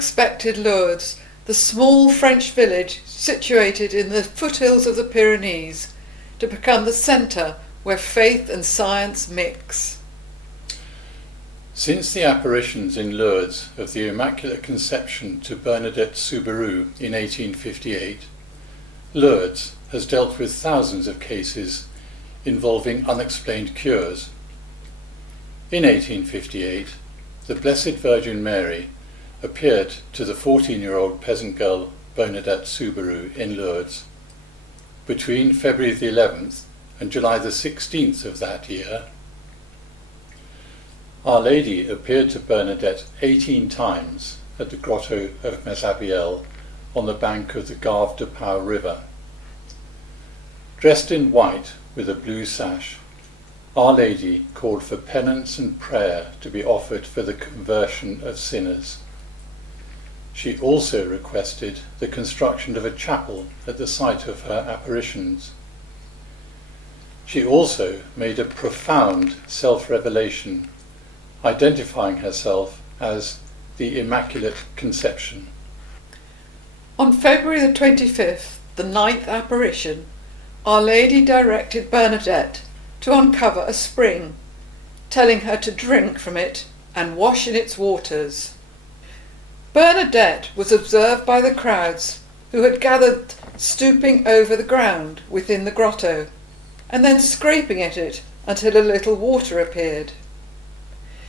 expected Lourdes, the small French village situated in the foothills of the Pyrenees, to become the centre where faith and science mix. Since the apparitions in Lourdes of the Immaculate Conception to Bernadette Soubirous in 1858, Lourdes has dealt with thousands of cases involving unexplained cures. In 1858, the Blessed Virgin Mary appeared to the 14-year-old peasant girl Bernadette Soubirous in Lourdes. Between February the 11th and July the 16th of that year, Our Lady appeared to Bernadette 18 times at the grotto of Mesabiel on the bank of the Gave de Pau river. Dressed in white with a blue sash, Our Lady called for penance and prayer to be offered for the conversion of sinners. She also requested the construction of a chapel at the site of her apparitions. She also made a profound self-revelation, identifying herself as the Immaculate Conception. On February the 25th, the 9th apparition, Our Lady directed Bernadette to uncover a spring, telling her to drink from it and wash in its waters. Bernadette was observed by the crowds who had gathered, stooping over the ground within the grotto and then scraping at it until a little water appeared.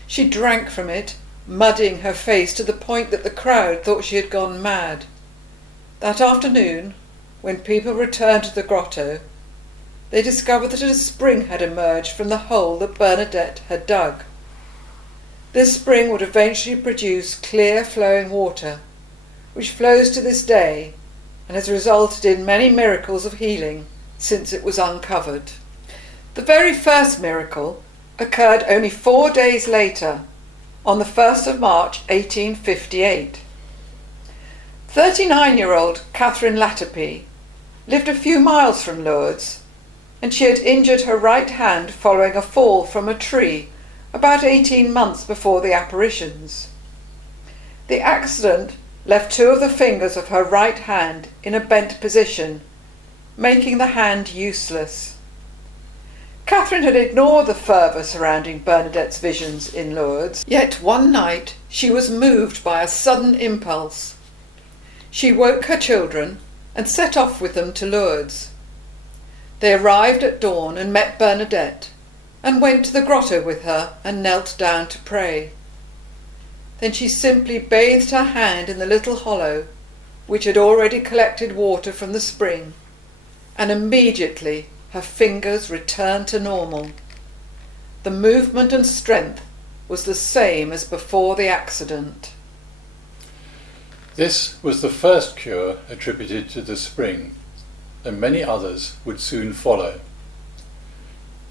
She drank from it, muddying her face to the point that the crowd thought she had gone mad. That afternoon, when people returned to the grotto, they discovered that a spring had emerged from the hole that Bernadette had dug. This spring would eventually produce clear flowing water, which flows to this day and has resulted in many miracles of healing since it was uncovered. The very first miracle occurred only 4 days later, on the 1st of March 1858. 39-year-old Catherine Latippi lived a few miles from Lourdes, and she had injured her right hand following a fall from a tree about 18 months before the apparitions. The accident left 2 of the fingers of her right hand in a bent position, making the hand useless. Catherine had ignored the fervour surrounding Bernadette's visions in Lourdes, yet one night she was moved by a sudden impulse. She woke her children and set off with them to Lourdes. They arrived at dawn and met Bernadette, and went to the grotto with her and knelt down to pray. Then she simply bathed her hand in the little hollow, which had already collected water from the spring, and immediately her fingers returned to normal. The movement and strength was the same as before the accident. This was the first cure attributed to the spring, and many others would soon follow.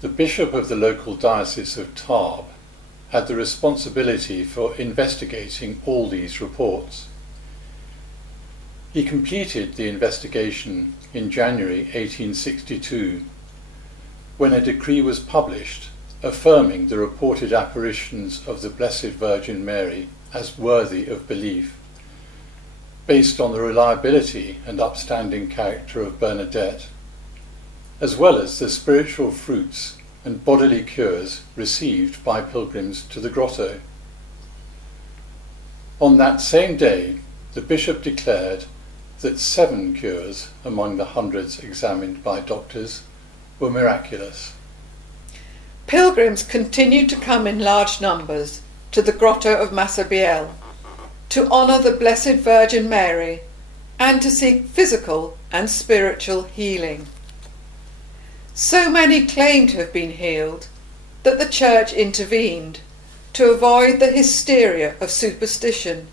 The bishop of the local diocese of Tarbes had the responsibility for investigating all these reports. He completed the investigation in January 1862, when a decree was published affirming the reported apparitions of the Blessed Virgin Mary as worthy of belief, based on the reliability and upstanding character of Bernadette, as well as the spiritual fruits and bodily cures received by pilgrims to the grotto. On that same day, the bishop declared that 7 cures among the hundreds examined by doctors were miraculous. Pilgrims continued to come in large numbers to the grotto of Mesabiel to honour the Blessed Virgin Mary and to seek physical and spiritual healing. So many claimed to have been healed that the Church intervened to avoid the hysteria of superstition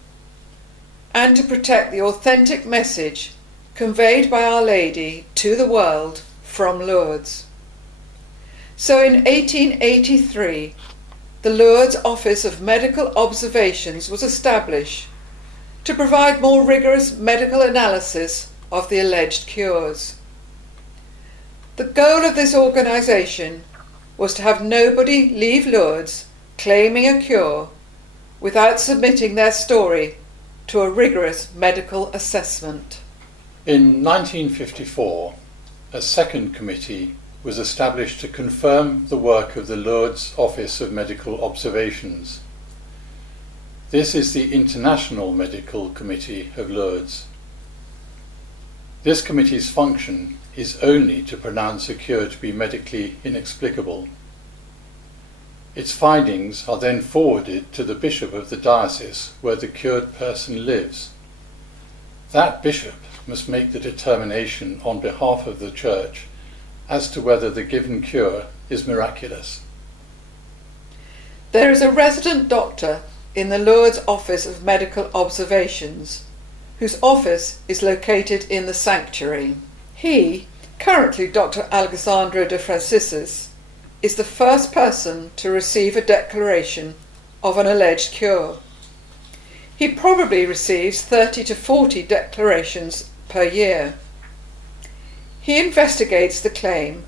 and to protect the authentic message conveyed by Our Lady to the world from Lourdes. So in 1883, the Lourdes Office of Medical Observations was established to provide more rigorous medical analysis of the alleged cures. The goal of this organisation was to have nobody leave Lourdes claiming a cure without submitting their story to a rigorous medical assessment. In 1954, a second committee was established to confirm the work of the Lourdes Office of Medical Observations. This is the International Medical Committee of Lourdes. This committee's function is only to pronounce a cure to be medically inexplicable. Its findings are then forwarded to the bishop of the diocese where the cured person lives. That bishop must make the determination on behalf of the Church as to whether the given cure is miraculous. There is a resident doctor in the Lourdes Office of Medical Observations, whose office is located in the sanctuary. He, currently Dr. Alessandro de Franciscis, is the first person to receive a declaration of an alleged cure. He probably receives 30 to 40 declarations per year. He investigates the claim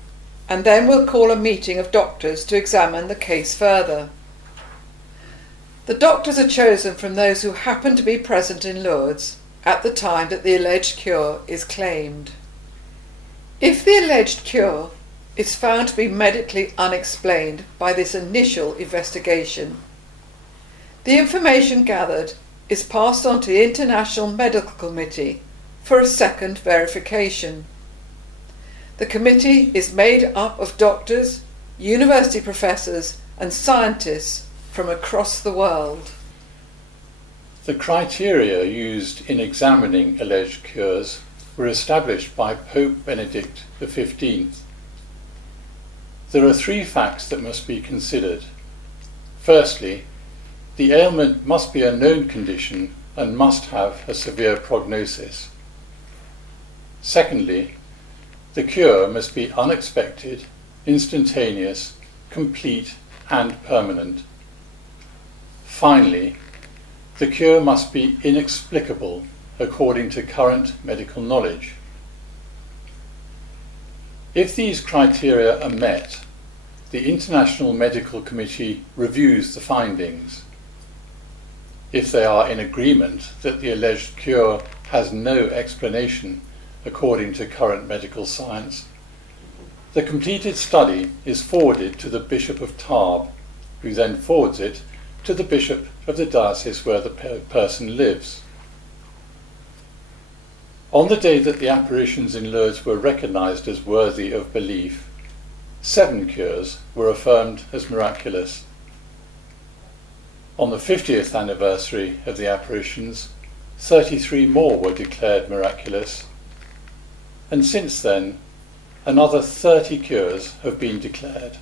and then will call a meeting of doctors to examine the case further. The doctors are chosen from those who happen to be present in Lourdes at the time that the alleged cure is claimed. If the alleged cure is found to be medically unexplained by this initial investigation, the information gathered is passed on to the International Medical Committee for a second verification. The committee is made up of doctors, university professors and scientists from across the world. The criteria used in examining alleged cures were established by Pope Benedict XV. There are three facts that must be considered. Firstly, the ailment must be a known condition and must have a severe prognosis. Secondly, the cure must be unexpected, instantaneous, complete and permanent. Finally, the cure must be inexplicable according to current medical knowledge. If these criteria are met, the International Medical Committee reviews the findings. If they are in agreement that the alleged cure has no explanation according to current medical science, the completed study is forwarded to the Bishop of Tarbes, who then forwards it to the Bishop of the diocese where the person lives. On the day that the apparitions in Lourdes were recognised as worthy of belief, 7 cures were affirmed as miraculous. On the 50th anniversary of the apparitions, 33 more were declared miraculous, and since then, another 30 cures have been declared.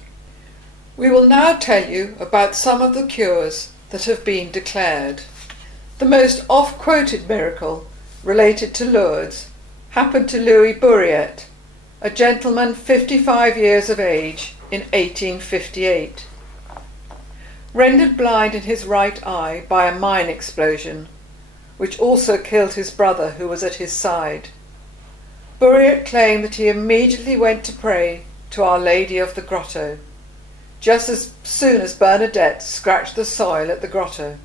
We will now tell you about some of the cures that have been declared. The most oft-quoted miracle related to Lourdes happened to Louis Burriett, a gentleman 55 years of age, in 1858. Rendered blind in his right eye by a mine explosion, which also killed his brother who was at his side, Burriett claimed that he immediately went to pray to Our Lady of the Grotto, just as soon as Bernadette scratched the soil at the grotto.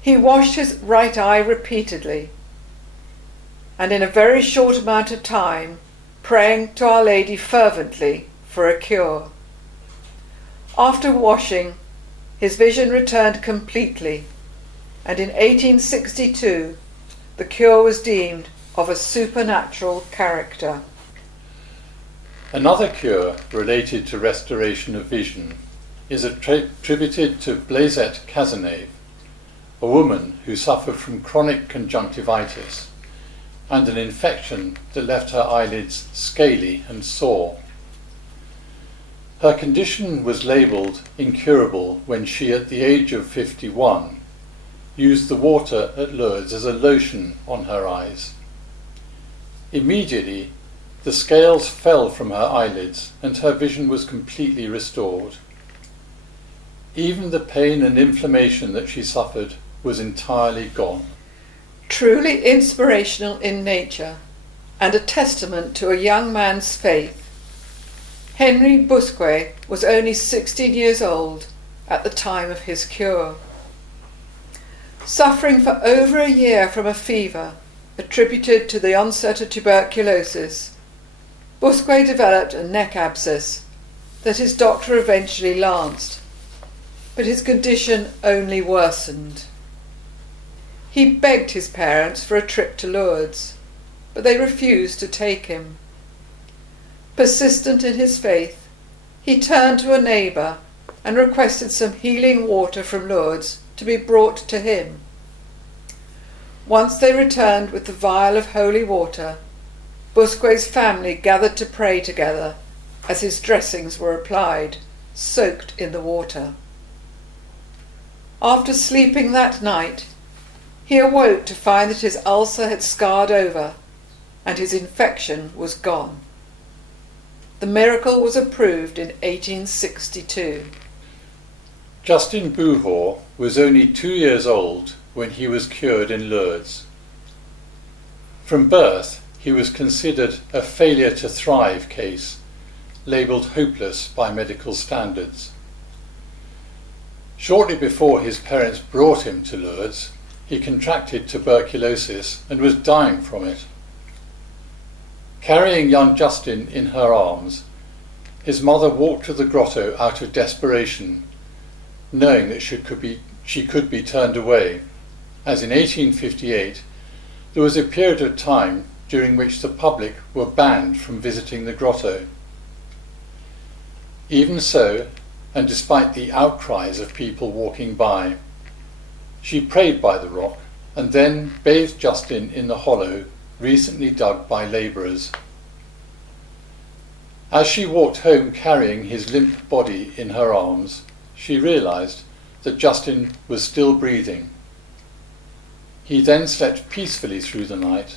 He washed his right eye repeatedly, and in a very short amount of time, praying to Our Lady fervently for a cure. After washing, his vision returned completely, and in 1862 the cure was deemed of a supernatural character. Another cure related to restoration of vision is attributed to Blaisette Cazenave, a woman who suffered from chronic conjunctivitis and an infection that left her eyelids scaly and sore. Her condition was labelled incurable when she, at the age of 51, used the water at Lourdes as a lotion on her eyes. Immediately, the scales fell from her eyelids and her vision was completely restored. Even the pain and inflammation that she suffered was entirely gone. Truly inspirational in nature and a testament to a young man's faith, Henry Busquet was only 16 years old at the time of his cure. Suffering for over a year from a fever attributed to the onset of tuberculosis, Busquet developed a neck abscess that his doctor eventually lanced, but his condition only worsened. He begged his parents for a trip to Lourdes, but they refused to take him. Persistent in his faith, he turned to a neighbour and requested some healing water from Lourdes to be brought to him. Once they returned with the vial of holy water, Busquet's family gathered to pray together as his dressings were applied, soaked in the water. After sleeping that night, he awoke to find that his ulcer had scarred over and his infection was gone. The miracle was approved in 1862. Justin Buhar was only 2 years old when he was cured in Lourdes. From birth, he was considered a failure to thrive case, labelled hopeless by medical standards. Shortly before his parents brought him to Lourdes, he contracted tuberculosis and was dying from it. Carrying young Justin in her arms, his mother walked to the grotto out of desperation, knowing that she could be turned away, as in 1858 there was a period of time during which the public were banned from visiting the grotto. Even so, and despite the outcries of people walking by, she prayed by the rock and then bathed Justin in the hollow recently dug by labourers. As she walked home carrying his limp body in her arms, she realised that Justin was still breathing. He then slept peacefully through the night.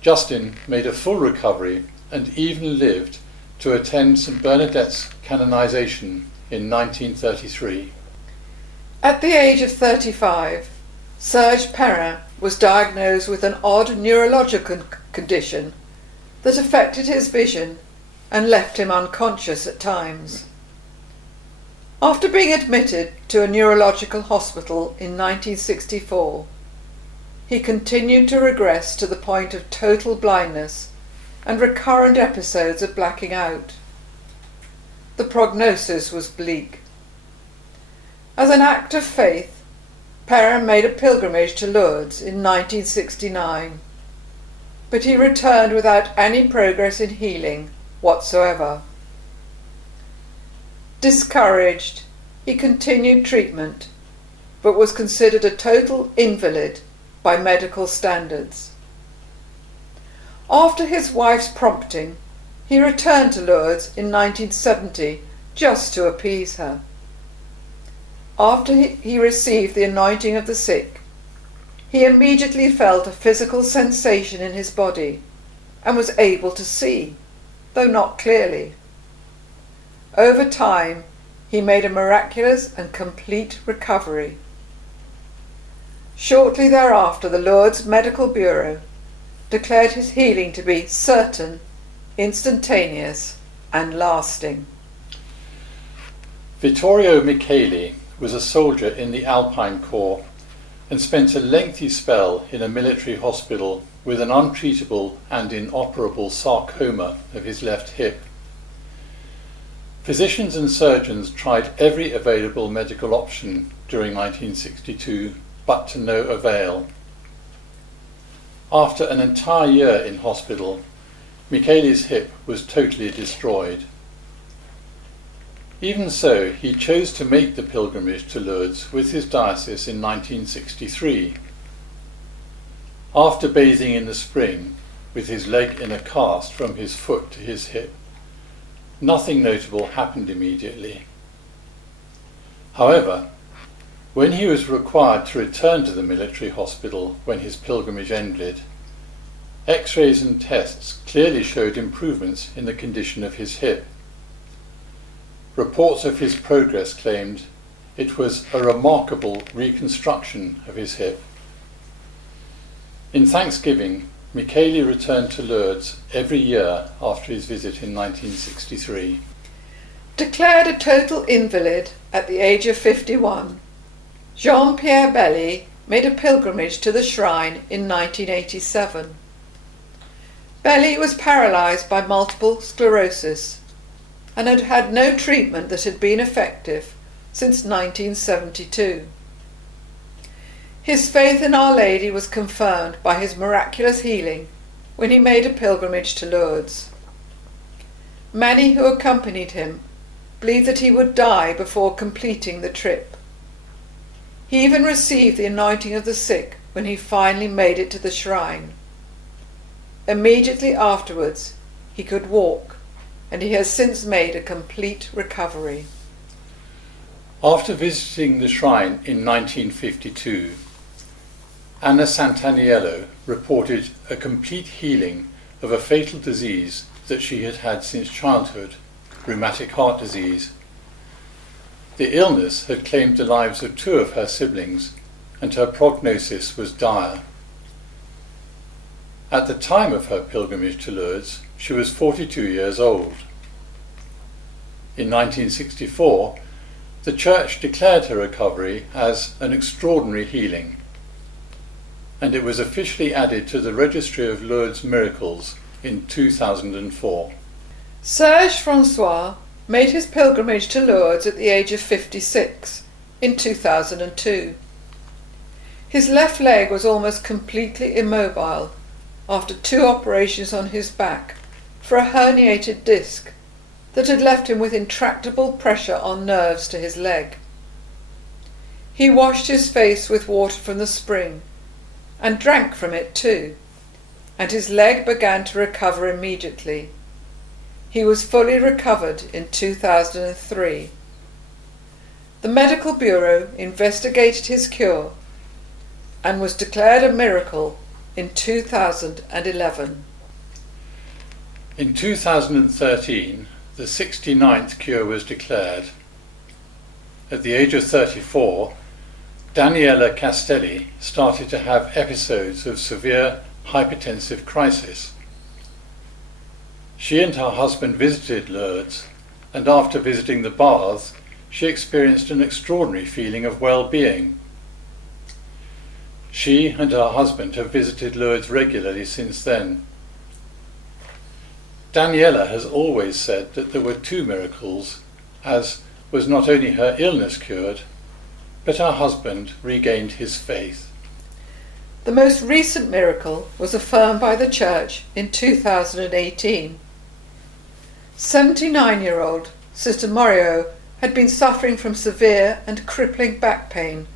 Justin made a full recovery and even lived to attend St Bernadette's canonisation in 1933. At the age of 35, Serge Francois was diagnosed with an odd neurological condition that affected his vision and left him unconscious at times. After being admitted to a neurological hospital in 1964, he continued to regress to the point of total blindness and recurrent episodes of blacking out. The prognosis was bleak. As an act of faith, Perrin made a pilgrimage to Lourdes in 1969, but he returned without any progress in healing whatsoever. Discouraged, he continued treatment, but was considered a total invalid by medical standards. After his wife's prompting, he returned to Lourdes in 1970 just to appease her. After he received the anointing of the sick, he immediately felt a physical sensation in his body and was able to see, though not clearly. Over time, he made a miraculous and complete recovery. Shortly thereafter, the Lourdes Medical Bureau declared his healing to be certain, instantaneous, and lasting. Vittorio Micheli was a soldier in the Alpine Corps and spent a lengthy spell in a military hospital with an untreatable and inoperable sarcoma of his left hip. Physicians and surgeons tried every available medical option during 1962, but to no avail. After an entire year in hospital, Micheli's hip was totally destroyed. Even so, he chose to make the pilgrimage to Lourdes with his diocese in 1963. After bathing in the spring, with his leg in a cast from his foot to his hip, nothing notable happened immediately. However, when he was required to return to the military hospital when his pilgrimage ended, X-rays and tests clearly showed improvements in the condition of his hip. Reports of his progress claimed it was a remarkable reconstruction of his hip. In thanksgiving, Micheli returned to Lourdes every year after his visit in 1963. Declared a total invalid at the age of 51, Jean-Pierre Belly made a pilgrimage to the shrine in 1987. Belly was paralysed by multiple sclerosis and had had no treatment that had been effective since 1972. His faith in Our Lady was confirmed by his miraculous healing when he made a pilgrimage to Lourdes. Many who accompanied him believed that he would die before completing the trip. He even received the anointing of the sick when he finally made it to the shrine. Immediately afterwards, he could walk, and he has since made a complete recovery. After visiting the shrine in 1952, Anna Santaniello reported a complete healing of a fatal disease that she had had since childhood, rheumatic heart disease. The illness had claimed the lives of 2 of her siblings, and her prognosis was dire. At the time of her pilgrimage to Lourdes, she was 42 years old. In 1964, the Church declared her recovery as an extraordinary healing, and it was officially added to the Registry of Lourdes Miracles in 2004. Serge Francois made his pilgrimage to Lourdes at the age of 56 in 2002. His left leg was almost completely immobile after 2 operations on his back for a herniated disc that had left him with intractable pressure on nerves to his leg. He washed his face with water from the spring and drank from it too, and his leg began to recover immediately. He was fully recovered in 2003. The Medical Bureau investigated his cure and was declared a miracle in 2011. In 2013, the 69th cure was declared. At the age of 34, Daniela Castelli started to have episodes of severe hypertensive crisis. She and her husband visited Lourdes, and after visiting the baths, she experienced an extraordinary feeling of well-being. She and her husband have visited Lourdes regularly since then. Daniela has always said that there were 2 miracles, as was not only her illness cured, but her husband regained his faith. The most recent miracle was affirmed by the Church in 2018. 79-year-old Sister Morio had been suffering from severe and crippling back pain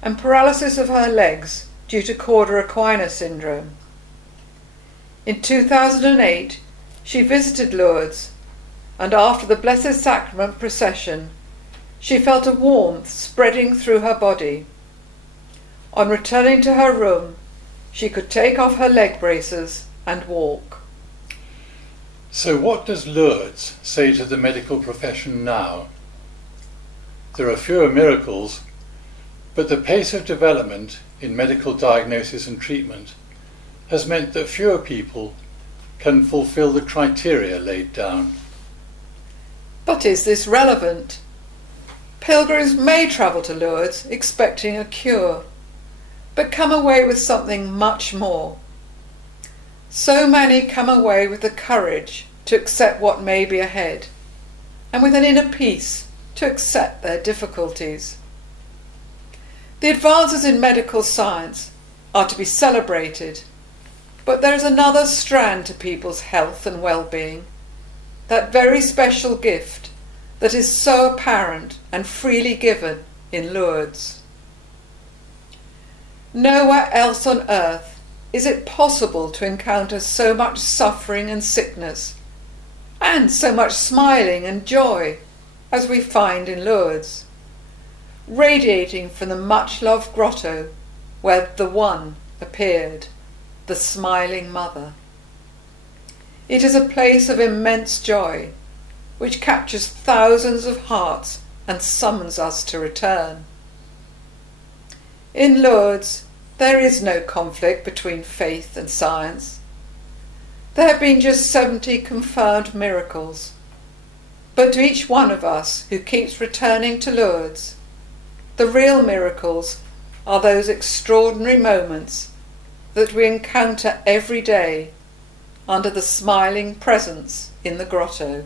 and paralysis of her legs due to cauda equina syndrome. In 2008, she visited Lourdes, and after the Blessed Sacrament procession, she felt a warmth spreading through her body. On returning to her room, she could take off her leg braces and walk. So what does Lourdes say to the medical profession now? There are fewer miracles, but the pace of development in medical diagnosis and treatment has meant that fewer people can fulfill the criteria laid down. But is this relevant? Pilgrims may travel to Lourdes expecting a cure, but come away with something much more. So many come away with the courage to accept what may be ahead, and with an inner peace to accept their difficulties. The advances in medical science are to be celebrated, but there is another strand to people's health and well-being, that very special gift that is so apparent and freely given in Lourdes. Nowhere else on earth is it possible to encounter so much suffering and sickness, and so much smiling and joy as we find in Lourdes, radiating from the much-loved grotto where the One appeared, the smiling Mother. It is a place of immense joy, which captures thousands of hearts and summons us to return. In Lourdes, there is no conflict between faith and science. There have been just 70 confirmed miracles, but to each one of us who keeps returning to Lourdes, The real miracles are those extraordinary moments that we encounter every day under the smiling presence in the grotto.